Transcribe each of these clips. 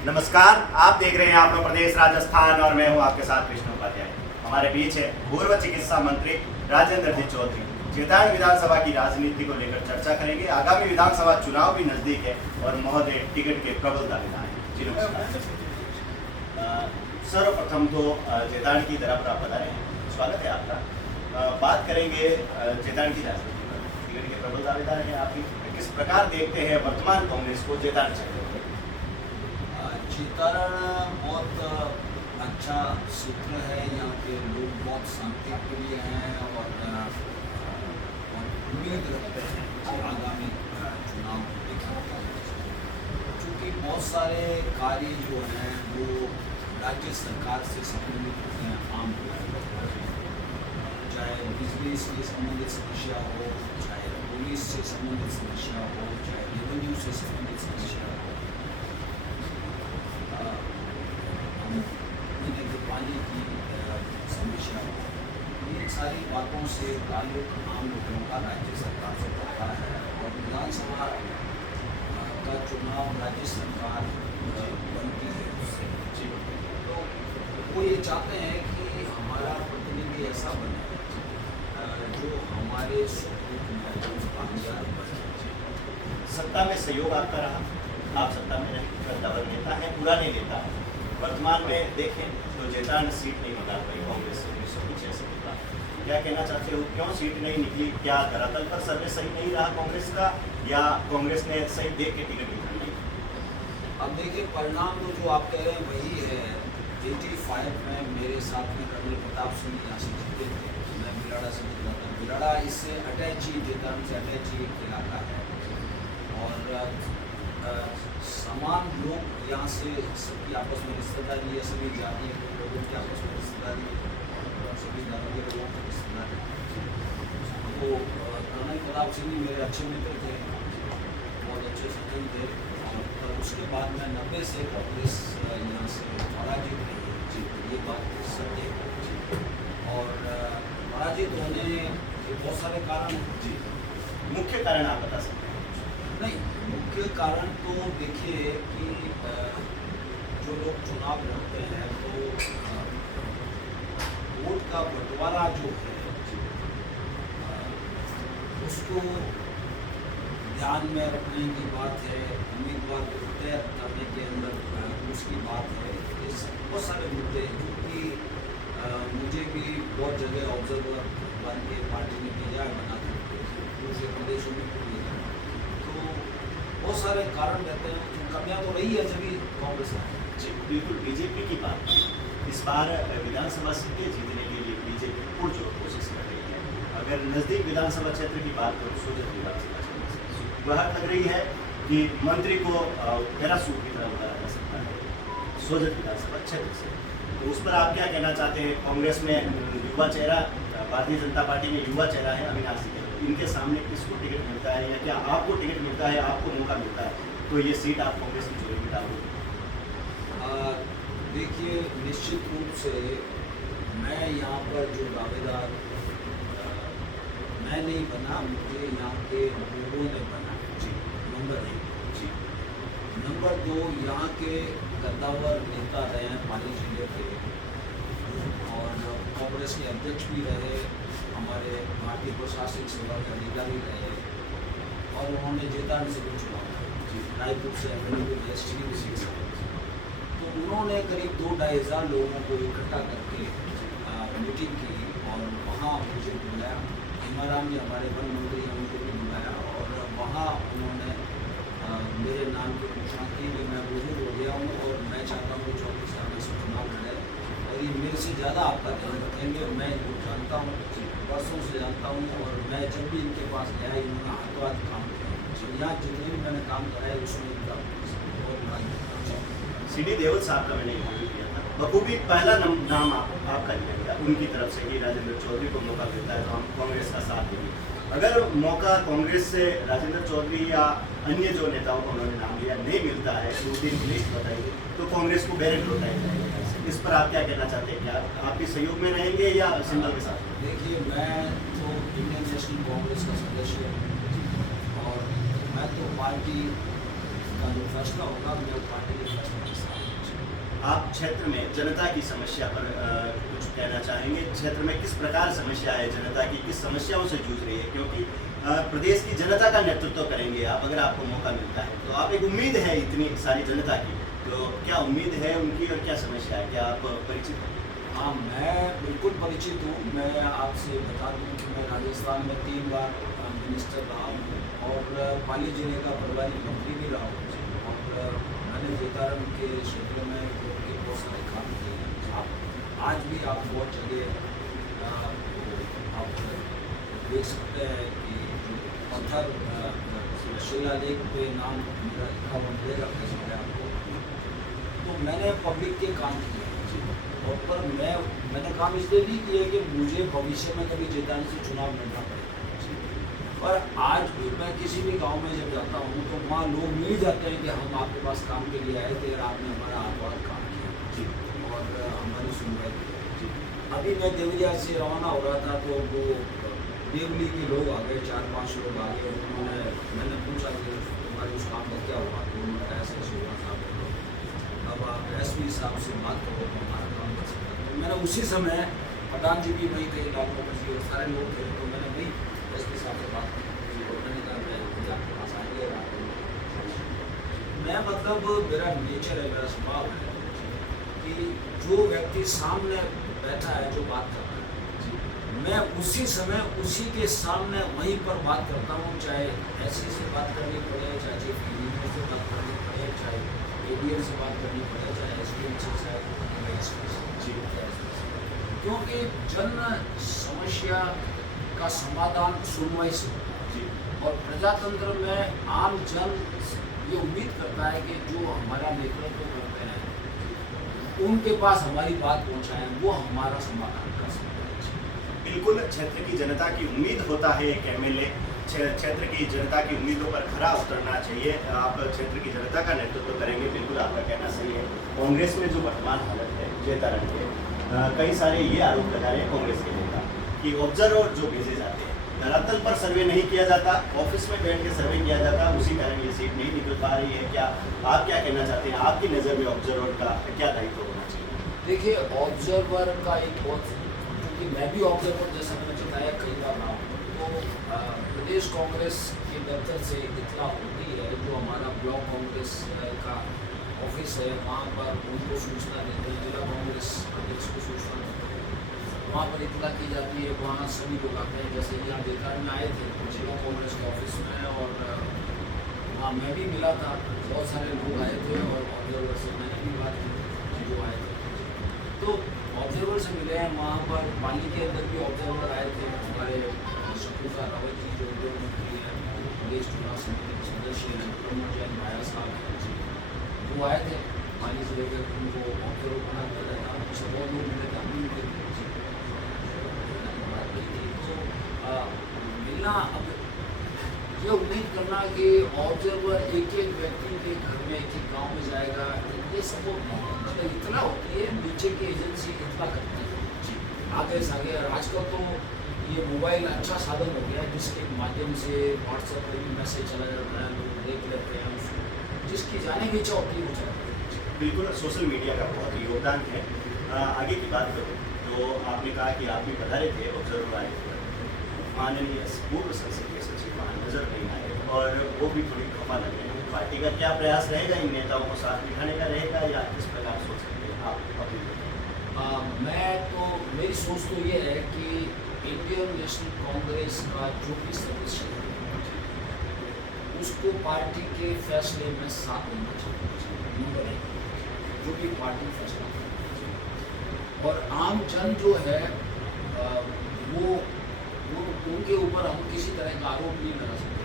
नमस्कार, आप देख रहे हैं आपका प्रदेश राजस्थान और मैं हूं आपके साथ विष्णु उपाध्याय। हमारे बीच है पूर्व चिकित्सा मंत्री राजेंद्र जी चौधरी। चेतान विधानसभा की राजनीति को लेकर चर्चा करेंगे। आगामी विधानसभा चुनाव भी नजदीक है और महोदय टिकट के प्रबल दावेदार हैं। जी नमस्कार। सर्वप्रथम तो चेतान की तरफ आप बता रहे हैं, स्वागत है आपका। बात करेंगे चेतान की राजनीति पर। टिकट के प्रबल दावेदार हैं आप, किस प्रकार देखते हैं वर्तमान कांग्रेस को चेतान चाहिए? चेतारण बहुत अच्छा सूत्र है। यहाँ के लोग बहुत शांति प्रिय हैं और उम्मीद रखते हैं कि आगामी चुनाव देखेंगे, क्योंकि बहुत सारे कार्य जो हैं वो राज्य सरकार से संबंधित होते हैं। आम चाहे बिजली से संबंधित समस्या हो, चाहे पुलिस से संबंधित समस्या हो, चाहे रेवेन्यू से संबंधित समस्या हो, पानी की समस्या हो, इन सारी बातों से ताल्लुक आम लोगों का राज्य सरकार से होता है। और विधानसभा का चुनाव राज्य सरकार बनती है उससे, तो वो ये चाहते हैं कि हमारा प्रतिनिधि ऐसा बने जो हमारे सुख में कामयाब बने। सत्ता में सहयोग आपका रहा, आप सत्ता में डबल नेता है, पूरा नहीं नेता है। वर्तमान में देखें तो चेतान सीट नहीं निकाल पाई कांग्रेस से 1996 के बाद। क्या कहना चाहते हो, क्यों सीट नहीं निकली? क्या धरातल पर सर्वे सही नहीं रहा कांग्रेस का, या कांग्रेस ने सही देख के टिकट निकाल ली? अब देखिए, परिणाम तो जो आप कह रहे हैं वही है। 85 में मेरे साथ में कर्नल प्रताप सिंह यहाँ से जीते थे, मैं बिराड़ा से जीता था। बिराड़ा इससे अटैच ही, चेतान से अटैच ही एक इलाका है और समान लोग यहाँ से सबकी आपस में रिश्तेदारी है, सभी जातीय लोगों की आपस में रिश्तेदारी है, सभी धर्म के लोगों की रिश्तेदारी। तो कर्नल प्रताप सिंह जी मेरे अच्छे मित्र थे, बहुत अच्छे सज्जन थे। और उसके बाद में 90 से कांग्रेस यहाँ से पराजित रही, ये बात सत्य है। और पराजित होने के बहुत सारे कारण हैं। मुख्य कारण आप बता सकते हैं? नहीं, मुख्य कारण तो देखिए कि जो लोग चुनाव लड़ते हैं तो वोट का बंटवारा जो है उसको ध्यान में रखने की बात है, उम्मीदवार को तय करने के अंदर उसकी बात है। इस बहुत सारे मुद्दे क्योंकि मुझे भी बहुत जगह ऑब्जर्वर बन के पार्टी ने भेजा है, बना कर दूसरे प्रदेशों में बहुत सारे कारण रहते हैं। कमियां तो रही है जब कांग्रेस है। जी बिल्कुल। बीजेपी की बात, इस बार विधानसभा सीटें जीतने के लिए बीजेपी पुरजोर कोशिश कर रही है। अगर नजदीक विधानसभा क्षेत्र की बात करूँ, सोजत विधानसभा क्षेत्र, वह लग रही है कि मंत्री को पैरासूट की तरह बनाया जा सकता है सोजत विधानसभा क्षेत्र से। तो उस पर आप क्या कहना चाहते हैं? कांग्रेस में युवा चेहरा, भारतीय जनता पार्टी में युवा चेहरा है अविनाश जी, इनके सामने किसको टिकट मिलता है, या क्या आपको टिकट मिलता है, आपको मौका मिलता है तो ये सीट आप कांग्रेस की झोली में डालोगे? देखिए, निश्चित रूप से मैं यहाँ पर जो दावेदार मैं नहीं बना, मुझे यहाँ के लोगों ने बना। जी, नंबर 1। जी, नंबर 2, यहाँ के कद्दावर नेता रहे हैं पाली जिले के और कांग्रेस के अध्यक्ष भी रहे, हमारे भारतीय प्रशासनिक सेवा के अधिकारी रहे और उन्होंने चेतान से भी चुनाव रायपुर से एस। तो उन्होंने करीब 2-2.5 लोगों को इकट्ठा करके मीटिंग की और वहाँ मुझे बुलाया। हिमाराम जी हमारे वन मंत्री हैं, उनको भी बुलाया और वहाँ उन्होंने मेरे नाम की घोषणा की कि मैं बुजुर्ग हो गया हूँ और मैं चाहता हूँ कि 24 साल में चुनाव लड़े और ये मेरे से ज़्यादा आपका ध्यान रखेंगे। और मैं इनको जानता हूँ, वर्षों से जानता हूँ और मैं जब भी इनके पास गया इन्होंने हाथों काम किया। यहाँ जितने भी मैंने काम कराया उसमें इनका बहुत बड़ा। सीडी देवल साहब का मैंने इंटरव्यू किया था, बखूबी पहला नाम आपका लिया गया उनकी तरफ से कि राजेंद्र चौधरी को मौका मिलता है तो हम कांग्रेस का साथ देंगे। अगर मौका कांग्रेस से राजेंद्र चौधरी या अन्य जो नेताओं को उन्होंने नाम लिया नहीं मिलता है, 2-3 की लिस्ट बताइए, तो कांग्रेस को बैरेट लौटाया जाएगा। इस पर आप क्या कहना चाहते हैं? क्या आपके सहयोग में रहेंगे या सिंबल के साथ? देखिए, मैं तो इंडियन नेशनल कांग्रेस का सदस्य हूँ और मैं तो पार्टी का जो फैसला होगा मैं पार्टी के फैसले के साथ। आप क्षेत्र में जनता की समस्या पर कुछ कहना चाहेंगे? क्षेत्र में किस प्रकार समस्या है जनता की, किस समस्याओं से जूझ रही है? क्योंकि प्रदेश की जनता का नेतृत्व करेंगे आप, अगर आपको मौका मिलता है तो आप, एक उम्मीद है इतनी सारी जनता की, तो क्या उम्मीद है उनकी और क्या समस्या है, क्या आप परिचित हैं? हाँ, मैं बिल्कुल परिचित हूँ। मैं आपसे बता दूँ कि मैं राजस्थान में 3 बार मिनिस्टर रहा हूँ और पाली जिले का प्रभारी मंत्री भी रहा हूँ और मैंने जेतारम के क्षेत्र में के बहुत सारे काम किए हैं। आप आज भी आप बहुत जगह आप देख सकते हैं कि पत्थर शिलालेख पे नाम मेरा लिखा हुआ मिलेगा कैसे आपको। तो मैंने पब्लिक के काम किए और पर मैंने काम इसलिए नहीं किया कि मुझे भविष्य में कभी जिताने से चुनाव लड़ना पड़ेगा। और आज भी मैं किसी भी गांव में जब जाता हूं तो वहाँ लोग मिल जाते हैं कि हम आपके पास काम के लिए आए थे और आपने हमारा आभार काम किया और हमारी सुनवाई की। अभी मैं देवरिया से रवाना हो रहा था तो वो देवली के लोग आ गए, 4-5 लोग आ गए। मैंने पूछा कि तुम्हारे उस काम का क्या हुआ, तो उन्होंने ऐसे हुआ था, अब आप SP साहब से बात करो तो हमारा काम कर सकते हैं। तो मैंने उसी समय प्रधान जी भी वही थे, डॉक्टर जी और सारे लोग थे, तो मैंने वही SP साहब से बात की और मैंने कहा मैं आपके पास आएंगे। मैं मतलब मेरा नेचर है, मेरा स्वभाव है कि जो व्यक्ति सामने बैठा है जो बात कर रहा है मैं उसी समय उसी के सामने वहीं पर बात करता हूँ, चाहे ऐसी से बात करनी पड़े, चाहे इंजीनियर से बात करनी पड़े, चाहे ADM से बात करनी पड़े, चाहे SDM से, चाहे क्योंकि जन समस्या का समाधान सुनवाई से और प्रजातंत्र में आम जन ये उम्मीद करता है कि जो हमारा नेतृत्व करते हैं उनके पास हमारी बात पहुँचाएं, वो हमारा समाधान कर सकते हैं। बिल्कुल, क्षेत्र की जनता की उम्मीद होता है एक MLA, क्षेत्र की जनता की उम्मीदों पर खरा उतरना चाहिए। आप क्षेत्र की जनता का नेतृत्व करेंगे, बिल्कुल आपका कहना सही है। कांग्रेस में जो वर्तमान हालत है जेतारम के, कई सारे ये आरोप लगा रहे हैं कांग्रेस के नेता कि ऑब्जर्वर जो भेजे जाते हैं धरातल पर सर्वे नहीं किया जाता, ऑफिस में बैठ के सर्वे किया जाता, उसी कारण ये सीट नहीं निकल पा रही है। क्या आप क्या कहना चाहते हैं, आपकी नज़र में ऑब्जर्वर का क्या दायित्व होना चाहिए? देखिए, ऑब्जर्वर का एक बहुत, क्योंकि मैं भी ऑब्जर्वर जैसा मैंने बताया कई बार रहा हूँ, तो प्रदेश कांग्रेस के दफ्तर से इतला होती है, जो हमारा ब्लॉक कांग्रेस का ऑफिस है वहाँ पर उनको सूचना देते हैं, जिला कांग्रेस अध्यक्ष को सूचना देते हैं, वहाँ पर इतला की जाती है, वहाँ सभी लोग आते हैं। जैसे यहाँ जेतारम में आए थे जिला कांग्रेस के ऑफिस में और वहाँ मैं भी मिला था, बहुत सारे लोग आए थे और ऑब्जर्वर से मैंने भी बात की जो आए थे, तो ऑब्जर्वर से मिले हैं। वहाँ पर पाली के अंदर भी ऑब्जर्वर आए थे, हमारे शकुका रावत जी जो उद्योग मंत्री हैं, प्रदेश चुनाव समिति के सदस्य हैं, प्रमोद जैन भाया साहब हैं, वो आए थे पाली से लेकर उनको ऑब्जर्वर बना दिया जाता है। उनसे बहुत लोग मिले थे, हम भी मिले थे, बात की थी। तो मिलना, अब ये उम्मीद करना कि ऑब्जर्वर एक एक व्यक्ति के घर में, एक एक गाँव में जाएगा, ये सपोर्ट नहीं है। मतलब इतना होती है, नीचे की एजेंसी इतना करती है आगे से आगे। और आजकल तो ये मोबाइल अच्छा साधन हो गया है जिसके माध्यम से WhatsApp पर भी मैसेज चला जाता है, लोग देख लेते हैं उसको, जिसकी जाने की इच्छा होती है वो जाती है। बिल्कुल, सोशल मीडिया का बहुत योगदान है। आगे की बात करूँ तो आपने कहा कि आप भी पधारे थे, ऑब्जर्वर आए थे, माननीय पूर्व संसदीय सचिव वहाँ नजर नहीं आए और वो भी थोड़ी खफा लग रहे हैं। पार्टी का क्या प्रयास रहेगा, इन नेताओं को साथ बिठाने का रहेगा या किस प्रकार सोच सकते हैं आप अपनी? मेरी सोच तो ये है कि इंडियन नेशनल कांग्रेस का जो भी सदस्य है उसको पार्टी के फैसले में साथ देना चाहिए, नंबर 1, जो भी पार्टी फैसला करे। और आम जन जो है वो उनके ऊपर हम किसी तरह का आरोप नहीं लगा सकते।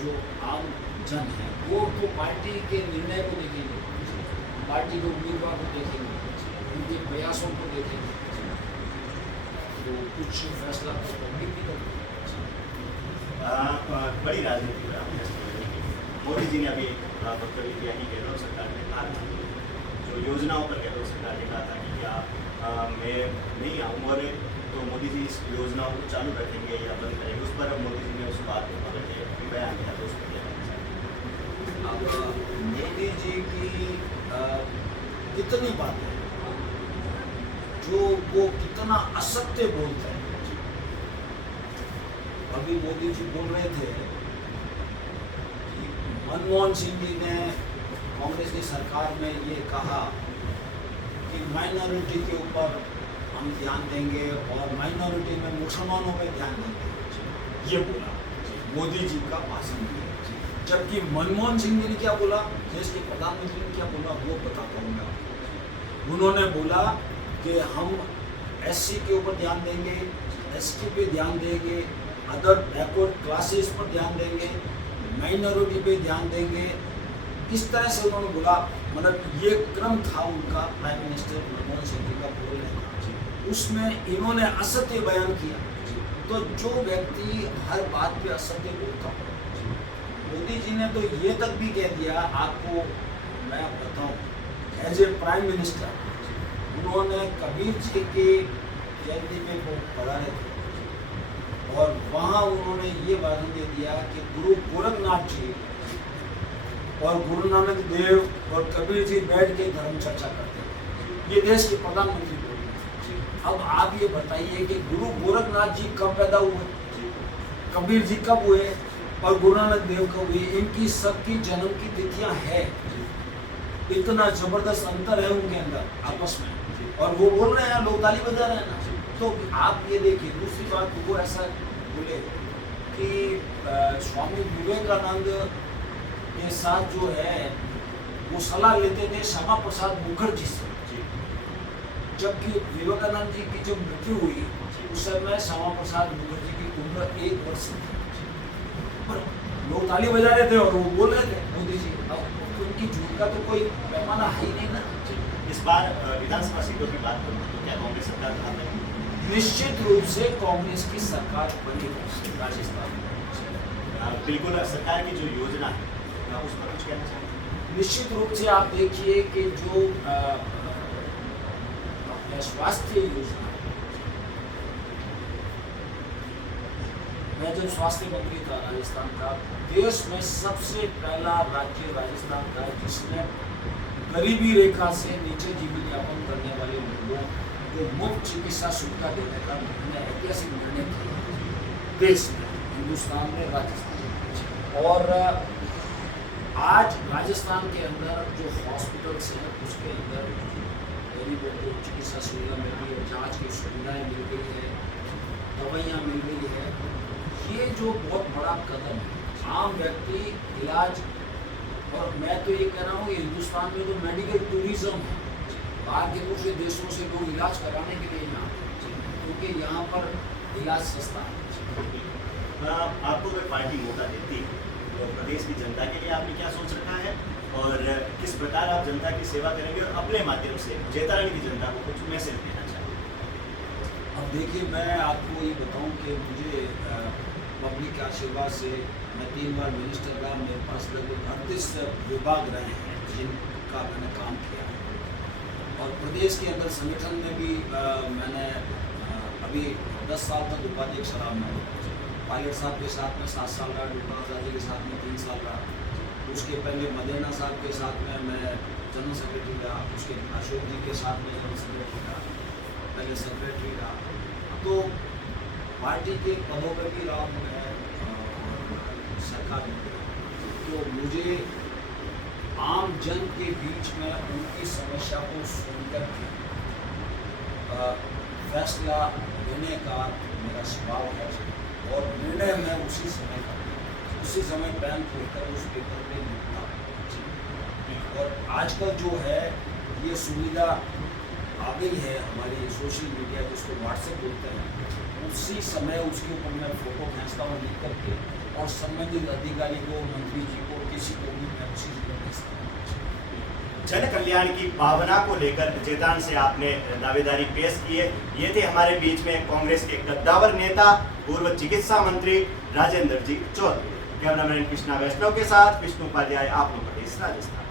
जो आम जन है वो तो पार्टी के निर्णय को देखेंगे, पार्टी के उम्मीदवार को देखेंगे, उनके प्रयासों को देखेंगे, तो कुछ फैसला तो पब्लिक भी करेगी। बड़ी राजनीति में मोदी जी ने अभी वक्तव्य दिया कि गहलोत सरकार ने हार मानी, जो योजनाओं पर गहलोत सरकार ने कहा था कि क्या मैं नहीं आऊँ और तो मोदी जी इस योजनाओं को चालू रखेंगे या बंद करेंगे, उस पर मोदी जी ने उस बात को पकड़ के बयान दिया। तो उस पर क्या कहना चाहेंगे? अब मोदी जी की कितनी बातें जो वो कितना असत्य बोलते हैं। अभी मोदी जी बोल रहे थे कि मनमोहन सिंह जी ने कांग्रेस की सरकार में ये कहा कि माइनॉरिटी के ऊपर हम ध्यान देंगे और माइनॉरिटी में मुसलमानों पे ध्यान देंगे, ये बोला मोदी जी का भाषण है। जबकि मनमोहन सिंह जी ने क्या बोला, देश के प्रधानमंत्री ने क्या बोला, वो बताता हूँ मैं। उन्होंने बोला कि हम एससी के ऊपर ध्यान देंगे, एसटी पे ध्यान देंगे, अदर बैकवर्ड क्लासेस पर ध्यान देंगे, माइनॉरिटी पे ध्यान देंगे। इस तरह से उन्होंने बोला, मतलब ये क्रम था उनका प्राइम मिनिस्टर मनमोहन सिंह जी का बोलने का। उसमें इन्होंने असत्य बयान किया। तो जो व्यक्ति हर बात पे असत्य बोलता हो, मोदी जी ने तो ये तक भी कह दिया, आपको मैं बताऊं, एज ए प्राइम मिनिस्टर उन्होंने कबीर जी की जयंती पे वो पधारे थे और वहाँ उन्होंने ये वादा दे दिया कि गुरु गोरखनाथ जी और गुरु नानक देव और कबीर जी बैठ के धर्म चर्चा करते हैं। ये देश के प्रधानमंत्री बोल रहे हैं। अब आप ये बताइए कि गुरु गोरखनाथ जी कब पैदा हुए, कबीर जी कब हुए और गुरु नानक देव कब हुए? इनकी सबकी जन्म की तिथियां है। इतना जबरदस्त अंतर है उनके अंदर आपस में, और वो बोल रहे हैं, लोग ताली बजा रहे हैं ना। तो आप ये देखिए, दूसरी बात वो ऐसा बोले कि स्वामी विवेकानंद के साथ जो है वो सलाह लेते थे श्यामा प्रसाद मुखर्जी से, जबकि विवेकानंद जी की जब मृत्यु हुई उस समय श्यामा प्रसाद मुखर्जी की उम्र 1 वर्ष थी, पर लोग ताली बजा रहे थे और वो बोल रहे थे मोदी जी। अब उनकी झूठ का तो कोई पैमाना है ही नहीं ना। इस बार विधानसभा सीटों की बात करूँ तो क्या कांग्रेस सरकार बना है? निश्चित रूप से कांग्रेस की सरकार बनेगी राजस्थान में। बिल्कुल, सरकार की जो योजना है आप उस पर कुछ कहना चाहेंगे? निश्चित रूप से आप देखिए कि जो स्वास्थ्य योजना, मैं जब स्वास्थ्य मंत्री था राजस्थान का, देश में सबसे पहला राज्य राजस्थान था जिसने गरीबी रेखा से नीचे जीवन यापन करने वाले लोगों को मुफ्त चिकित्सा सुविधा देने का ऐतिहासिक निर्णय किया देश में, हिंदुस्तान में, राजस्थान में। और आज राजस्थान के अंदर जो हॉस्पिटल्स हैं उसके अंदर गरीबों को चिकित्सा सुविधा मिल रही है, जाँच की सुविधाएँ मिल गई है, दवाइयाँ मिल गई है। ये जो बहुत बड़ा कदम है, आम व्यक्ति इलाज, और मैं तो ये कह रहा हूँ कि हिंदुस्तान में तो मेडिकल टूरिज्म है, बाहर के दूसरे देशों से लोग इलाज कराने के लिए यहाँ आते हैं क्योंकि यहाँ पर इलाज सस्ता है। आपको अगर पार्टी मौका देती है तो प्रदेश की जनता के लिए आपने क्या सोच रखा है और किस प्रकार आप जनता की सेवा करेंगे और अपने माध्यम से जैतारण की जनता को कुछ मैसेज देना चाहिए? अब देखिए, मैं आपको ये बताऊं कि मुझे पब्लिक के आशीर्वाद से मैं 3 बार मिनिस्टर रहा, मेरे पास लगभग 38 विभाग रहे हैं जिनका मैंने काम किया है, और प्रदेश के अंदर संगठन में भी मैंने अभी 10 साल तक उपाध्यक्ष रहा। मैं पायलट साहब के साथ में 7 साल रहा, डॉक्टर आज़ादी के साथ में 3 साल रहा, उसके पहले मदेना साहब के साथ में मैं जनरल सेक्रेटरी रहा, उसके अशोक जी के साथ में जनरल सेक्रेटरी रहा, पहले सेक्रेटरी रहा, तो पार्टी के पदों पर भी रहा हूँ मैं और सरकार में। तो मुझे आम जन के बीच में उनकी समस्या को सुनकर के फैसला लेने का मेरा स्वभाव है और निर्णय मैं उसी समय करता, उसी समय पेन खोलकर उस पेपर पे लिखता। और आजकल जो है ये सुविधा आ गई है हमारी सोशल मीडिया, जिसको व्हाट्सएप बोलते हैं, उसी समय उसके ऊपर मैं फोटो खींचता हूँ लिख करके और संबंधित अधिकारी को, मंत्री जी को, किसी को भी मैं उसी जगह भेजता हूँ। जन कल्याण की भावना को लेकर जैतारण से आपने दावेदारी पेश की है। ये थे हमारे बीच में कांग्रेस के कद्दावर नेता, पूर्व चिकित्सा मंत्री राजेंद्र जी चौधरी। कैमरामैन कृष्णा वैष्णव के साथ विष्णु उपाध्याय, आप लोग प्रदेश राजस्थान।